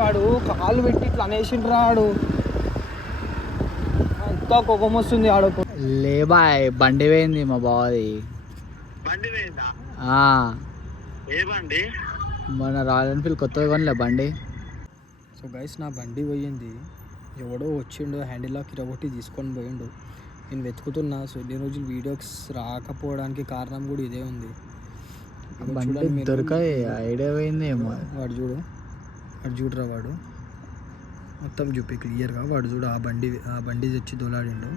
వాడు కాలు పెట్టి ఇట్లా అనేసిండ్రు రాడు. ఇంకా కోపం వస్తుంది ఆడకు. లే బాయ్, బండి పోయింది మా బావది. మన రాయల్ ఎన్ఫీల్డ్ కొత్తగా కొనలే బండి. సో గైస్, నా బండి పోయింది. ఎవడో వచ్చిండు, హ్యాండిల్ లాక్ ఇరగొట్టి తీసుకొని పోయిండు. నేను వెతుకుతున్నా. సో ఇన్ని రోజులు వీడియోస్ రాకపోవడానికి కారణం కూడా ఇదే ఉంది. బండి దొరకదు, ఐడియా పోయింది ఏమో. వాడు చూడరా వాడు మొత్తం చూపి క్లియర్గా. వాడు చూడు ఆ బండి తెచ్చి దోలాడిండు.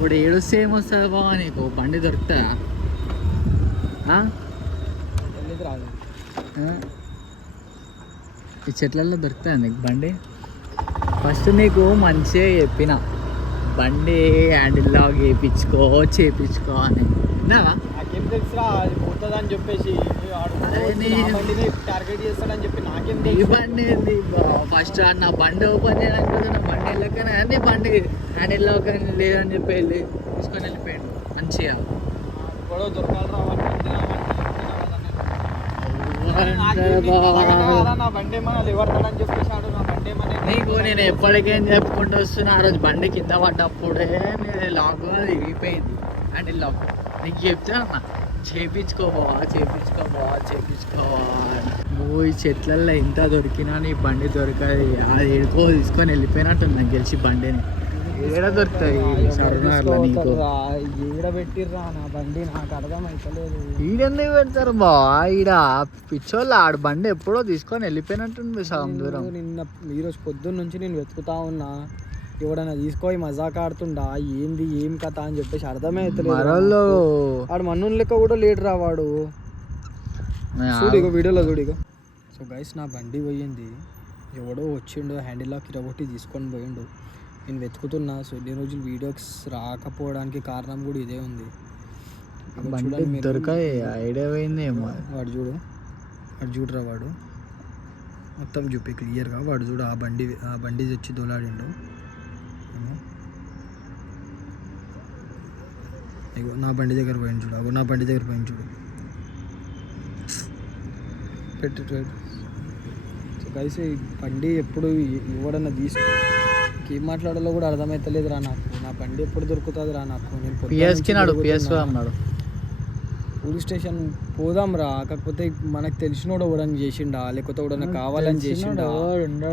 ఇప్పుడు ఏడుస్తే ఏమొస్తుంది బావా నీకు బండి దొరుకుతుందా తెలియదు రాదు. ఈ చెట్లలో దొరుకుతుందా నీకు బండి? ఫస్ట్ నీకు మంచిగా చెప్పిన బండి హ్యాండిల్ లాగ్ చేయించుకో అని విన్నావా? నాకేం తెలుసురా అది పోతుంది అని చెప్పేసి బండిని టార్గెట్ చేస్తాడని చెప్పి నాకేం ఈ తెలుసు. బండి ఏంది ఫస్ట్ నా బండి ఓపెన్ చేయడానికి కూడా నా బండి వెళ్ళకనే అదే బండి హ్యాండిల్ లాగ్ లేదని చెప్పి వెళ్ళి తీసుకొని వెళ్ళిపోయాడు మంచిగా. గొడవ దొరకాలి నా బండి ఏమన్నా ఎవడతాడని చెప్పేసాడు. నా బండి ఏమన్నా నీకు నేను ఎప్పటికేం చెప్పుకుంటూ వస్తున్నా ఆ రోజు బండి కింద పడ్డప్పుడే నేను లాక్ విరిగిపోయింది హ్యాండిల్ లాక్. నీకు చెప్తున్నా చేపించుకోవా నువ్వు ఈ చెట్లల్లో ఇంత దొరికినా నీ బండి దొరకదు. అది ఎడుకో తీసుకొని వెళ్ళిపోయినట్టు నాకు గెలిచి బండిని ఏడ దొరుకుతాయి సరదాలో నీకు? ఈడ పెట్టిర్రా నా బండి నాకు అర్థం అవుతలేదు. ఈడెందుకు పెడతారు బావా? ఈడ పిచ్చోళ్ళు ఆడ బండి ఎప్పుడో తీసుకొని వెళ్ళిపోయినట్టుంది సగం దూరం. నిన్న ఈరోజు పొద్దున్న నుంచి నేను వెతుకుతా ఉన్నా ఎవడన్నా తీసుకొని మజాక్ ఆడుతుండా ఏంది ఏం కథ అని చెప్పేసి అర్థమే అవుతలేదు. మరల్లో వాడు మన్ను లెక్క కూడా లేడు రా వాడు. చూడు ఇగో వీడియోలో చూడు ఇగో. సో గైస్ నా బండి పోయింది, ఎవడో వచ్చిండు హ్యాండిల్ లాక్ ఇరగొట్టి తీసుకొని పోయిండు. నేను వెతుకుతున్నా. సో ఇన్ని రోజులు వీడియోస్ రాకపోవడానికి కారణం కూడా ఇదే ఉంది. బండి దొరకాయి ఐడియా పోయిందేమో. వాడు చూడరా వాడు మొత్తం చూపి క్లియర్గా. వాడు చూడు ఆ బండి తెచ్చి దోలాడిండు. ఇగో నా బండి దగ్గర పోయింది చూడు. అగో నా బండి దగ్గర పోయింది చూడు. పెట్టు. సో గైస్ ఈ బండి ఎప్పుడు ఎవడన్నా ఏం మాట్లాడాలో కూడా అర్థమవుతలేదు రా నాకు. నా బండి ఎప్పుడు దొరుకుతుంది రా నాకు? నేను అన్నాడు పోలీస్ స్టేషన్ పోదాం రా. కాకపోతే మనకు తెలిసినోడు ఎవడని చేసిండా లేకపోతే ఎవడన్నా కావాలని చేసిండా?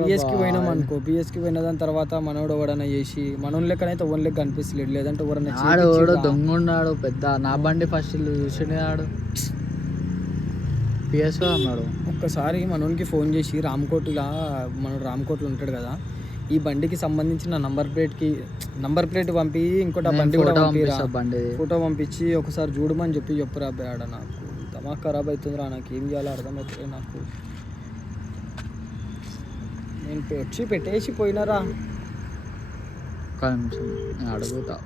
పిఎస్కి పోయినాం అనుకో, పిఎస్కి పోయిన దాని తర్వాత మనోడు ఎవడన్నా చేసి మనోని లెక్కనైతే ఓన్ లెక్క అనిపిస్తలేడు. లేదంటే ఎవరన్నా దొంగ ఉన్నాడు పెద్ద. నా బండి ఫస్ట్ చూసినాడు పిఎస్ఓ అన్నాడు. ఒక్కసారి మనోనికి ఫోన్ చేసి రామ్కోట్లో ఉంటాడు కదా, ఈ బండికి సంబంధించిన నంబర్ ప్లేట్ పంపి ఇంకోటి ఆ బండి కూడా ఫోటో పంపించి ఒకసారి చూడమని చెప్పురా ఆడ. నాకు దమాక్ ఖరాబ్ అవుతుందిరా. నాకు ఏం చేయాలో అర్థమవుతుంది నాకు. నేను వచ్చి పెట్టేసి పోయినారా. అడుగుతా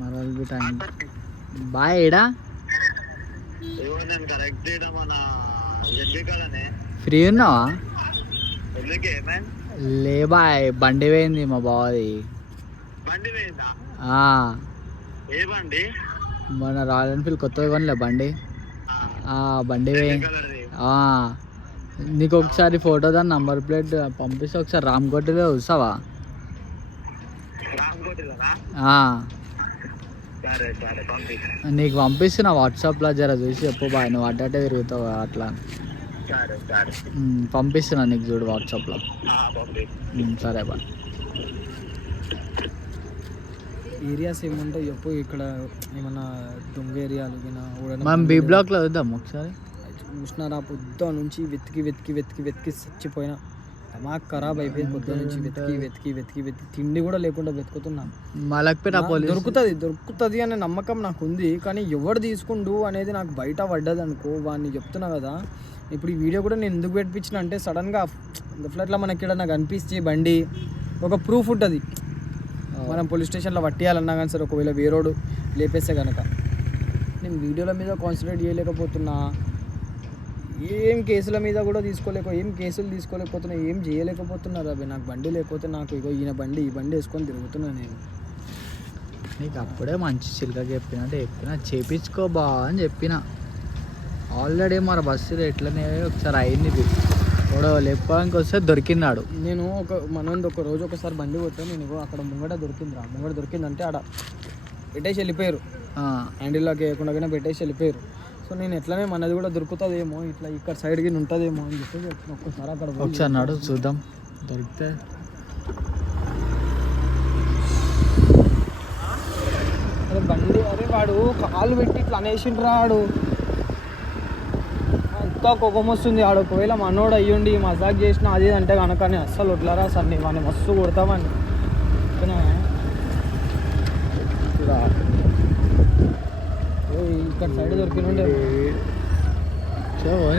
మరల్ టైం బాయ్ ఏడా ఫ్రీ ఉన్నావా? లే బాయ్ బండి పోయింది మా బావది. మన రాయల్ ఎన్ఫీల్డ్ కొత్తగా కొనలే బండి. బండి పోయింది. నీకు ఒకసారి ఫోటో దాని నంబర్ ప్లేట్ పంపిస్తే ఒకసారి రామ్కోటిలో వస్తావా? నీకు పంపిస్తున్నా వాట్సాప్లో జర చూసి చెప్పు బాయ్. నువ్వు అడ్డటే తిరుగుతావు అట్లా. పంపిస్తున్నా నీకు చూడు వాట్సాప్లో. సరే బాయ్. ఏరియాస్ ఏముంటాయి చెప్పు ఇక్కడ? ఏమన్నా దొంగ ఏరియాలు మనం బి బ్లాక్లో వద్దాం ఒకసారి. చూసినారా పొద్దు నుంచి వెతికి చచ్చిపోయినా. దమాక్ ఖరాబ్ అయిపోయింది. పొద్దు నుంచి వెతికి తిండి కూడా లేకుండా వెతుకుతున్నా. దొరుకుతుంది అనే నమ్మకం నాకు ఉంది. కానీ ఎవడు తీసుకుండు అనేది నాకు బయట పడ్డది అనుకో, వాడిని చెప్తున్నా కదా. ఇప్పుడు ఈ వీడియో కూడా నేను ఎందుకు పెట్టించిన అంటే సడన్గా ఫ్లైట్లో మనకి ఇక్కడ నాకు అనిపించి బండి ఒక ప్రూఫ్ ఉంటుంది. మనం పోలీస్ స్టేషన్లో పట్టేయాలన్నా కానీ సరే, ఒకవేళ వేరోడు లేపేస్తే కనుక. నేను వీడియోల మీద కాన్సన్ట్రేట్ చేయలేకపోతున్నా. ఏం కేసుల మీద కూడా ఏం కేసులు తీసుకోలేకపోతున్నా, ఏం చేయలేకపోతున్నారు అవి. నాకు బండి లేకపోతే నాకు ఇగో ఈ బండి వేసుకొని తిరుగుతున్నా నేను. నీకు అప్పుడే మంచి చిల్గా చెప్పినా చేపించుకో బా అని చెప్పిన. ఆల్రెడీ మన బస్సులో ఎట్లనే ఒకసారి అయింది. ఇప్పుడు లేకపోవడానికి వస్తే దొరికినాడు. నేను ఒక రోజు ఒకసారి బండి పోతే నేను అక్కడ ముంగట దొరికిందంటే ఆడ పెట్టేసి వెళ్ళిపోయారు. హ్యాండిల్లోకి వేయకుండా పెట్టేసి వెళ్ళిపోయారు. సో నేను ఎట్లనే మనది కూడా దొరుకుతుందేమో, ఇట్లా ఇక్కడ సైడ్కి ఉంటుందేమో అని చెప్పి ఒక్కసారి అక్కడ ఒకసారి నాడు చూద్దాం దొరికితే. అరే బండి వాడు కాలు పెట్టి ఇట్లా అనేసిండు రాడు. ఎంత ఇంకా కోపం వస్తుంది. ఆడ ఒకవేళ మనోడు అయ్యుండి మజాక్ చేసిన అది అంటే కనుక నేను అస్సలు వడ్లరా సార్ నీ వాడిని మస్తు కొడతామని చెప్తున్నా. ఇక్కడ సైడ్ దొరికినుండే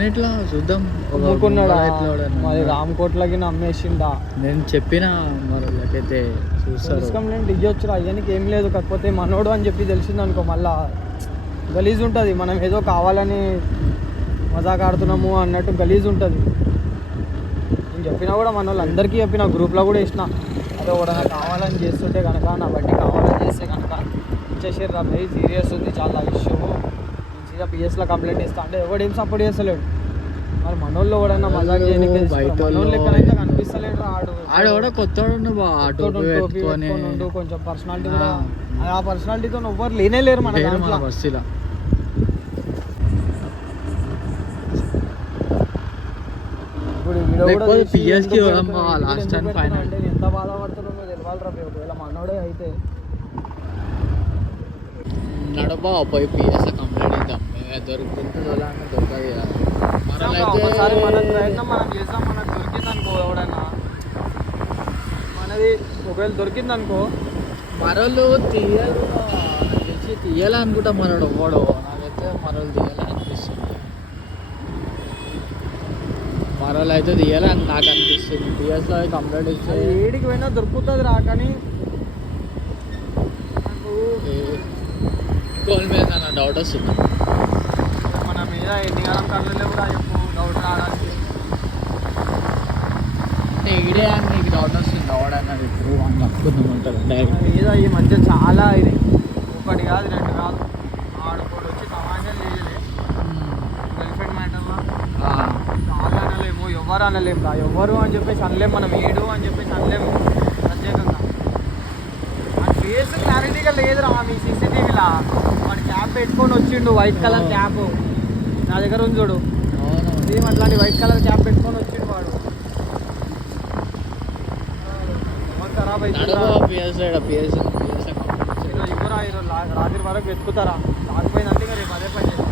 ఇట్లా చూద్దాం. అమ్ముకున్నాడా మరి రామకోట్లకి అమ్మేసిందా? నేను చెప్పిన మరొకైతే చూస్తారు కంప్లైంట్ ఇవ్వచ్చురా, అయ్యానికి ఏం లేదు. కాకపోతే మనోడు అని చెప్పి తెలిసింది అనుకో మళ్ళా గలీజ్ ఉంటుంది. మనం ఏదో కావాలని మజాక్ ఆడుతున్నాము అన్నట్టు గలీజ్ ఉంటుంది. నేను చెప్పినా కూడా మన వాళ్ళందరికీ చెప్పిన, గ్రూప్లో కూడా ఇచ్చిన, అదే కూడా కావాలని చేస్తుంటే కనుక నా బట్టి కావాలని చేస్తే కనుక ఇచ్చేసారు రా భయ్, సీరియస్ ఉంది చాలా ఇష్యూ, మంచిగా పిఎస్లో కంప్లైంట్ ఇస్తా అంటే ఎవడేం సపోర్ట్ చేస్తలేడు. మరి మనోళ్ళు ఎవడన్నా మజాక్ చేయడానికి ఎక్కడైతే కనిపిస్తలేడు రా. ఆడు కూడా కొత్త కొంచెం పర్సనాలిటీ కూడా, ఆ పర్సనాలిటీతో ఎవ్వరు లేనే లేరు మన దాంట్లో. బస్సులో పిఎస్కి లాస్ట్ అండ్ ఫైనల్ అంటే ఎంత బాధపడుతున్నానో తెలియాలిరా. ఒకవేళ మనోడే అయితే నడపా పోయి పిఎస్ కంప్లైంట్ ఇద్దాం. దొరుకుతుంది దొరకదు. ఒకసారి మన ప్రయత్నం మనం చేద్దాం. మనకు దొరికింది అనుకో ఎవడన్నా, మనది ఒకవేళ దొరికింది అనుకో మరోళ్ళు తీయాలనుకుంటా. మనోడు ఎవ్వడు నాకైతే మరోళ్ళు తీయాలనిపిస్తుంది. మరోళ్ళు అయితే తీయాలని నాకు అనిపిస్తుంది. పిఎస్లో కంప్లైంట్ ఇస్తే ఏడికి పోయినా దొరుకుతుంది రా. కానీ కోల్ మీద నా డౌట్ వస్తుంది. మన మీద ఎన్ని కాలం కళ్ళు కూడా డౌట్ రావడానికి అంటే ఈడే అని నీకు డౌట్ వస్తుంది. డౌట్ ఇప్పుడు అనుకుందాం ఉంటారు మీద ఈ మధ్య చాలా ఇది ఒకటి కాదు రెండు కాదు. ఆడుకోడు వచ్చి తమాషాలు చేయలే గర్ల్ ఫ్రెండ్ మ్యాటర్లో చాలా అనలేము, ఎవరు అనలేము రా. ఎవరు అని చెప్పేసి అనలేము, మనం ఏడు అని చెప్పేసి అనలేము. ప్రత్యేకంగా ఆ ఫేస్ క్లారిటీగా లేదురా మీ సీసీటీవీలా. వాడు క్యాప్ పెట్టుకొని వచ్చిండు, వైట్ కలర్ క్యాప్ నా దగ్గర ఉంది చూడు. సేమ్ అట్లాంటి వైట్ కలర్ క్యాప్ పెట్టుకొని వచ్చిండు వాడు. ఖరాబ్ అవుతుంది. రాత్రి వరకు వెతుకుతారా, రాకపోయిందంటే రేపు అదే పని చేస్తాను.